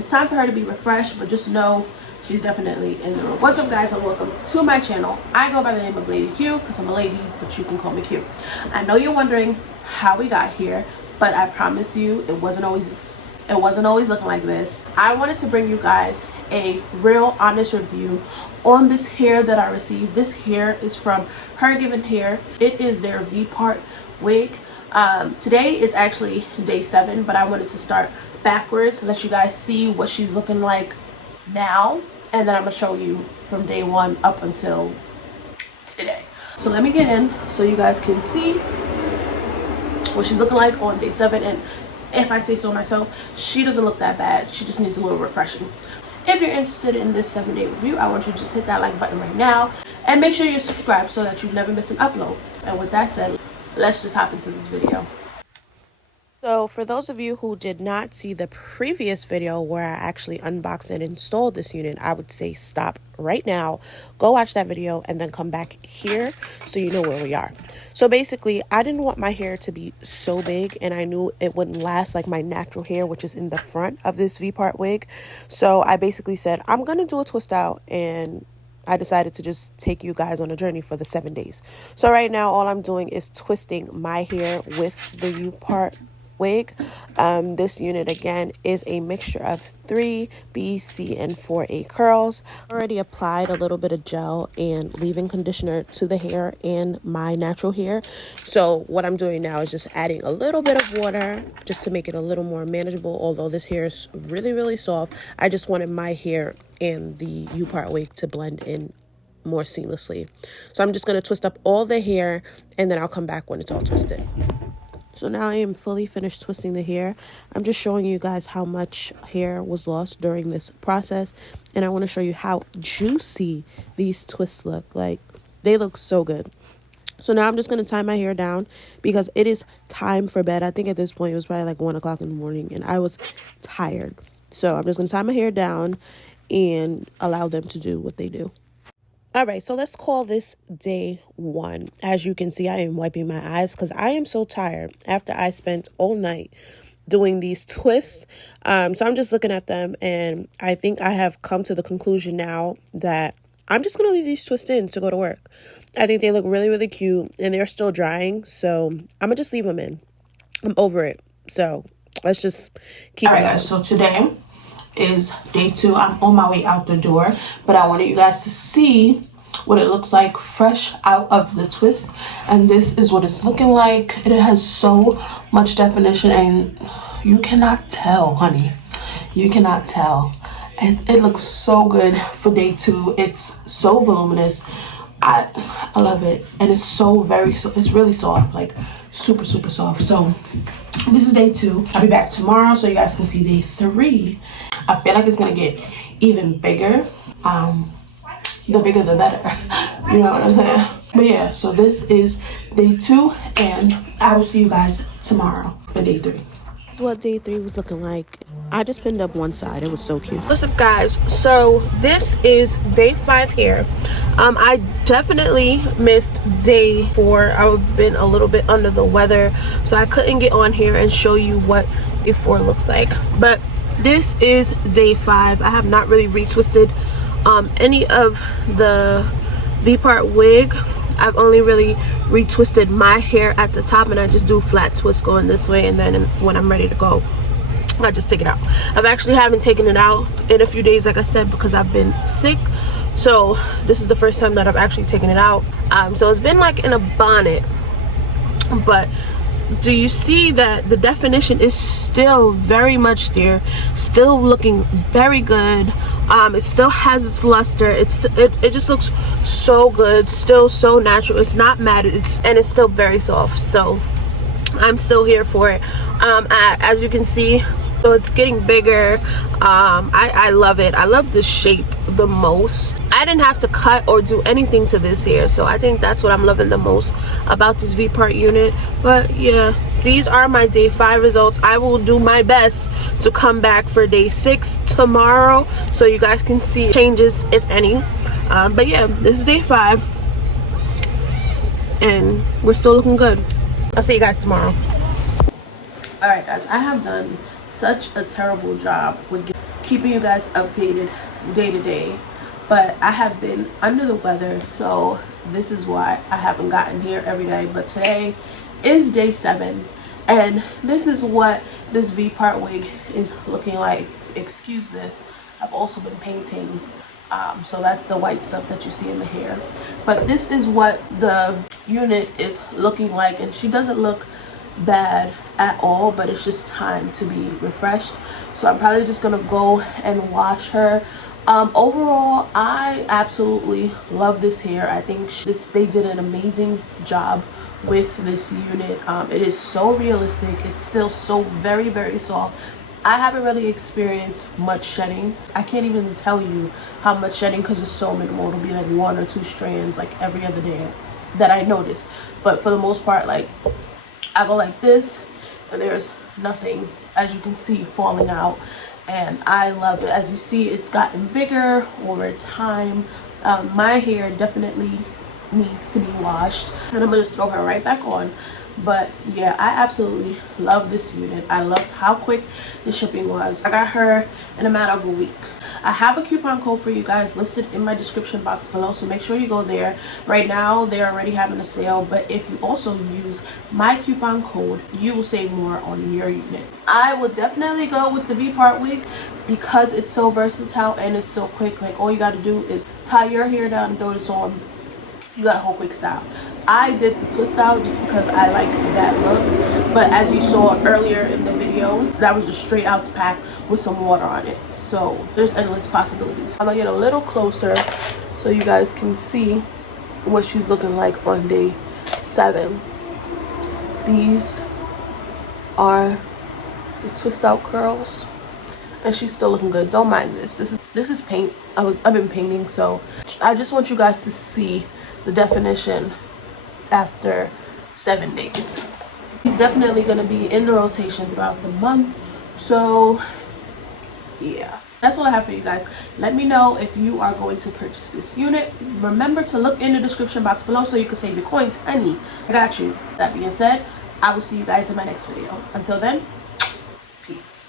It's time for her to be refreshed, but just know she's definitely in the room. What's up, guys, and welcome to my channel. I go by the name of Lady Q because I'm a lady, but you can call me Q. I know you're wondering how we got here, but I promise you it wasn't always looking like this. I wanted to bring you guys a real honest review on this hair that I received. This hair is from Hergivenhair. It is their V-part wig. Today is actually day 7, but I wanted to start backwards to let you guys see what she's looking like now, and then I'm gonna show you from day 1 up until today. So let me get in so you guys can see what she's looking like on day 7. And if I say so myself, she doesn't look that bad. She just needs a little refreshing. If you're interested in this 7-day review, I want you to just hit that like button right now and make sure you're subscribed so that you never miss an upload. And with that said, let's just hop into this video. So for those of you who did not see the previous video where I actually unboxed and installed this unit, I would say stop right now, go watch that video, and then come back here so you know where we are. So basically, I didn't want my hair to be so big, and I knew it wouldn't last like my natural hair, which is in the front of this V-part wig. So I basically said, I'm going to do a twist out, and I decided to just take you guys on a journey for the 7 days. So right now, all I'm doing is twisting my hair with the V-part wig. This unit again is a mixture of 3B, C, and 4A curls. I already applied a little bit of gel and leave-in conditioner to the hair and my natural hair. So what I'm doing now is just adding a little bit of water just to make it a little more manageable. Although this hair is really soft, I just wanted my hair and the V-part wig to blend in more seamlessly. So I'm just going to twist up all the hair, and then I'll come back when it's all twisted. So now I am fully finished twisting the hair. I'm just showing you guys how much hair was lost during this process. And I want to show you how juicy these twists look. Like, they look so good. So now I'm just going to tie my hair down because it is time for bed. I think at this point it was probably like 1 o'clock in the morning and I was tired. So I'm just going to tie my hair down and allow them to do what they do. All right, so let's call this day 1. As you can see, I am wiping my eyes because I am so tired after I spent all night doing these twists. So I'm just looking at them, and I think I have come to the conclusion now that I'm just going to leave these twists in to go to work. I think they look really cute, and they're still drying, so I'm going to just leave them in. I'm over it. So let's just keep it. All right, guys, so today is day 2. I'm on my way out the door, but I wanted you guys to see what it looks like fresh out of the twist, and this is what it's looking like. It has so much definition, and you cannot tell, honey, you cannot tell. It looks so good for day 2. It's so voluminous. I love it, and it's so it's really soft, like super soft. So this is day 2. I'll be back tomorrow so you guys can see day 3. I feel like it's gonna get even bigger. The bigger the better. You know what I'm saying? But yeah, so this is day 2, and I will see you guys tomorrow for day 3. This is what day 3 was looking like. I just pinned up one side. It was so cute. Listen, guys, so this is day 5 here. I definitely missed day 4. I've been a little bit under the weather, so I couldn't get on here and show you what day 4 looks like. But this is day 5. I have not really retwisted any of the V-part wig. I've only really retwisted my hair at the top, and I just do flat twists going this way, and then when I'm ready to go, I just take it out. I've actually haven't taken it out in a few days, like I said, because I've been sick. So this is the first time that I've actually taken it out. So it's been like in a bonnet, but do you see that the definition is still very much there, still looking very good. It still has its luster. It just looks so good, still so natural. It's not matted, and it's still very soft. So I'm still here for it. As you can see, so it's getting bigger. I love it. I love the shape the most. I didn't have to cut or do anything to this hair, so I think that's what I'm loving the most about this V-part unit. But yeah, these are my day 5 results. I will do my best to come back for day 6 tomorrow so you guys can see changes, if any. But yeah, this is day 5 and we're still looking good. I'll see you guys tomorrow. All right, guys, I have done such a terrible job with keeping you guys updated day to day. But I have been under the weather, so this is why I haven't gotten here every day. But today is day 7, and this is what this V-part wig is looking like. Excuse this, I've also been painting, so that's the white stuff that you see in the hair. But this is what the unit is looking like, and she doesn't look bad at all, but it's just time to be refreshed. So I'm probably just gonna go and wash her. Overall, I absolutely love this hair. I think they did an amazing job with this unit. It is so realistic. It's still so very, very soft. I haven't really experienced much shedding. I can't even tell you how much shedding because it's so minimal. It'll be like 1 or 2 strands like every other day that I notice. But for the most part, like, I go like this and there's nothing, as you can see, falling out. And I love it. As you see, it's gotten bigger over time. My hair definitely needs to be washed, and I'm gonna just throw her right back on. But yeah, I absolutely love this unit. I loved how quick the shipping was. I got her in a matter of a week. I have a coupon code for you guys listed in my description box below, so make sure you go there. Right now they're already having a sale, but if you also use my coupon code, you will save more on your unit. I would definitely go with the V-part wig because it's so versatile and it's so quick. Like, all you got to do is tie your hair down and throw this on. You got a whole quick style. I did the twist out just because I like that look, but as you saw earlier in the video, that was just straight out the pack with some water on it. So there's endless possibilities. I'm gonna get a little closer so you guys can see what she's looking like on day 7. These are the twist out curls, and she's still looking good. Don't mind this. This is paint. I've been painting, so I just want you guys to see the definition after 7 days. He's definitely going to be in the rotation throughout the month. So yeah, that's all I have for you guys. Let me know if you are going to purchase this unit. Remember to look in the description box below so you can save your coins, honey. I got you. That being said, I will see you guys in my next video. Until then, peace.